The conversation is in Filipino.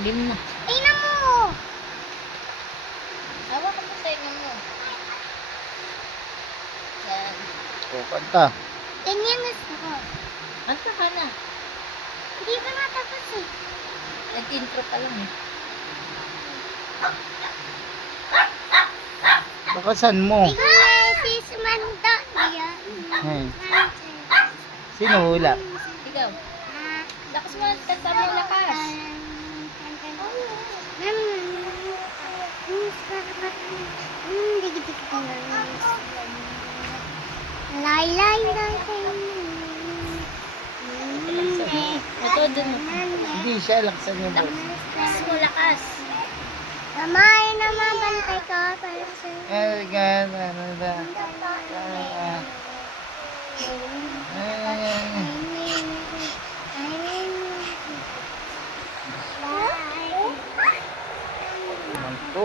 Game na. Tingnan mo! Hawa ka mo sa inyo mo. Yan. O, kanta. Ganyan gusto ko. Anta ka na. Hindi pa natapos eh. Nag-intro pa lang eh. Bakasan mo. Tingnan si Samantha. Ayan. Hmm. Sino hula? Ikaw. Lakas mo. Kanta mo lakas. Lay lay lay Matod mo. Hindi siya, laksan niya boss. Lakas mo lakas. Kamay na mabantay ko para sa Ano ba? Manto.